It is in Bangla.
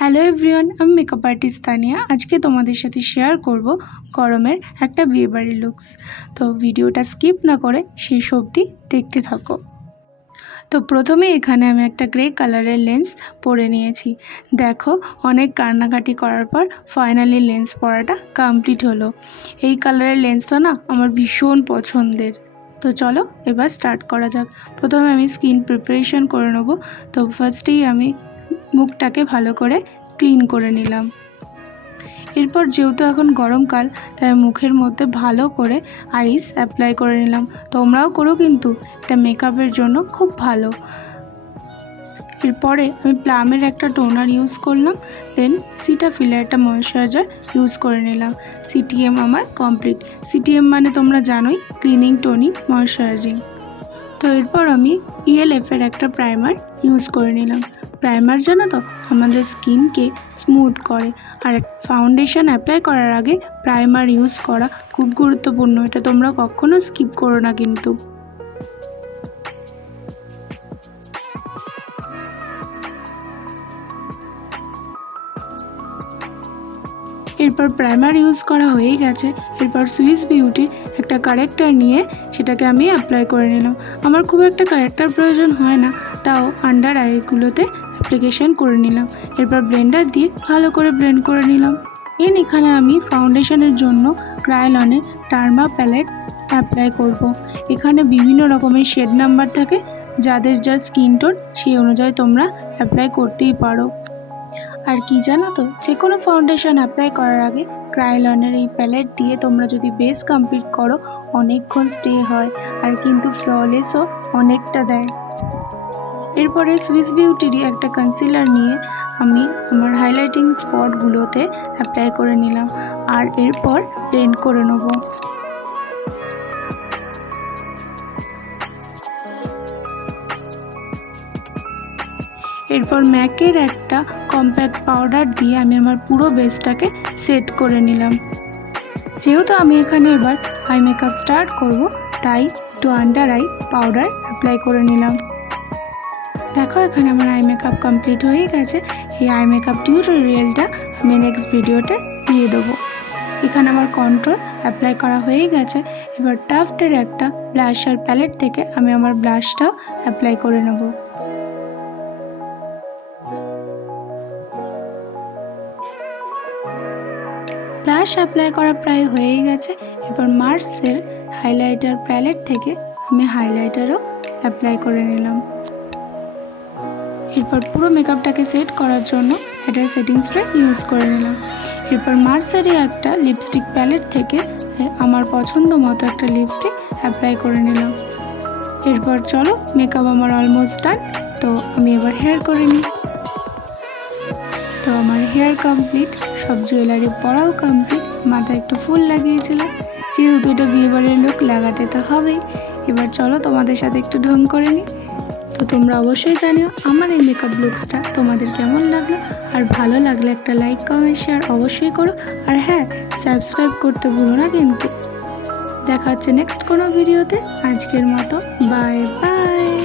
হ্যালো এভরিওয়ান, আমি মেকআপ আর্টিস্ট তানিয়া। আজকে তোমাদের সাথে শেয়ার করব গরমের একটা বিয়েবাড়ির লুকস। তো ভিডিওটা স্কিপ না করে শেষ অবধি দেখতে থাকো। তো প্রথমে এখানে আমি একটা গ্রে কালারের লেন্স পরে নিয়েছি। দেখো, অনেক কান্নাকাটি করার পর ফাইনালি লেন্স পরাটা কমপ্লিট হলো। এই কালারের লেন্সটা না আমার ভীষণ পছন্দের। তো চলো এবার স্টার্ট করা যাক। প্রথমে আমি স্কিন প্রিপারেশন করে নেব। তো ফার্স্টেই আমি মুখটাকে ভালো করে ক্লিন করে নিলাম। এরপর যেহেতু এখন গরমকাল, তাই মুখের মধ্যে ভালো করে আইস অ্যাপ্লাই করে নিলাম। তোমরাও করো, কিন্তু এটা মেকআপের জন্য খুব ভালো। এরপরে আমি প্লামের একটা টোনার ইউজ করলাম, দেন সিটাফিলের একটা ময়েশ্চারাইজার ইউজ করে নিলাম। সিটিএম আমার কমপ্লিট। সিটিএম মানে তোমরা জানোই, ক্লিনিং টোনিং ময়েশ্চারাইজিং। তো এরপর আমি ইএলএফের একটা প্রাইমার ইউজ করে নিলাম। প্রাইমার জানো তো আমাদের স্কিনকে স্মুথ করে, আর ফাউন্ডেশন অ্যাপ্লাই করার আগে প্রাইমার ইউজ করা খুব গুরুত্বপূর্ণ। এটা তোমরা কখনো স্কিপ করো না কিন্তু। এরপর প্রাইমার ইউজ করা হয়ে গেছে। এরপর সুইস বিউটির একটা কারেক্টার নিয়ে সেটাকে আমি অ্যাপ্লাই করে নিলাম। আমার খুব একটা কারেক্টার প্রয়োজন হয় না, তাও আন্ডার আইগুলোতে অ্যাপ্লিকেশন করে নিলাম। এরপর ব্লেন্ডার দিয়ে ভালো করে ব্লেন্ড করে নিলাম। এখানে আমি ফাউন্ডেশনের জন্য ক্রায়োলনের টার্মা প্যালেট অ্যাপ্লাই করব। এখানে বিভিন্ন রকমের শেড নাম্বার থাকে, যাদের যা স্কিন টোন সেই অনুযায়ী তোমরা অ্যাপ্লাই করতেই পারো। আর কি জানো তো, যে কোনো ফাউন্ডেশন অ্যাপ্লাই করার আগে ক্রায়োলনের এই প্যালেট দিয়ে তোমরা যদি বেস কমপ্লিট করো, অনেকক্ষণ স্টে হয়, আর কিন্তু ফ্ললেসও অনেকটা দেয়। এরপরে সুইস বিউটিরই একটা কনসিলার নিয়ে আমি আমার হাইলাইটিং স্পটগুলোতে অ্যাপ্লাই করে নিলাম, আর এরপর ব্লেন্ড করে নেব। এরপর ম্যাকের একটা কম্প্যাক্ট পাউডার দিয়ে আমি আমার পুরো বেসটাকে সেট করে নিলাম। যেহেতু আমি এখানে এবার আই মেকআপ স্টার্ট করব, তাই একটু আন্ডার আই পাউডার অ্যাপ্লাই করে নিলাম। দেখো, এখানে আমার আই মেকআপ কমপ্লিট হয়ে গেছে। এই আই মেকআপ টিউটোরিয়ালটা আমি নেক্সট ভিডিওতে দিয়ে দেবো। এখানে আমার কন্ট্রোল অ্যাপ্লাই করা হয়ে গেছে। এবার টাফটের একটা ব্লাশার প্যালেট থেকে আমি আমার ব্লাশটাও অ্যাপ্লাই করে নেব। ব্লাশ অ্যাপ্লাই করা প্রায় হয়েই গেছে। এবার মার্সের হাইলাইটার প্যালেট থেকে আমি হাইলাইটারও অ্যাপ্লাই করে নিলাম। এরপর পুরো মেকআপটাকে সেট করার জন্য একটা সেটিং স্প্রে ইউজ করে নিলাম। এরপর মার্সেরই একটা লিপস্টিক প্যালেট থেকে আমার পছন্দ মতো একটা লিপস্টিক অ্যাপ্লাই করে নিলাম। এরপর চলো, মেকআপ আমার অলমোস্ট ডান। তো আমি এবার হেয়ার করে নিই। তো আমার হেয়ার কমপ্লিট, সব জুয়েলারি পরাও কমপ্লিট, মাথায় একটু ফুল লাগিয়েছিলাম। যেহেতু এটা বিয়েবাড়ির লুক, লাগাতে তো হবেই। এবার চলো তোমাদের সাথে একটু ঢং করে নিই। তো তোমরা অবশ্যই জানিও আমার এই মেকআপ লুকসটা তোমাদের কেমন লাগলো, আর ভালো লাগলে একটা লাইক কমেন্ট শেয়ার অবশ্যই করো। আর হ্যাঁ, সাবস্ক্রাইব করতে ভুলো না কিন্তু। দেখা হচ্ছে নেক্সট কোনো ভিডিওতে। আজকের মতো বাই বাই।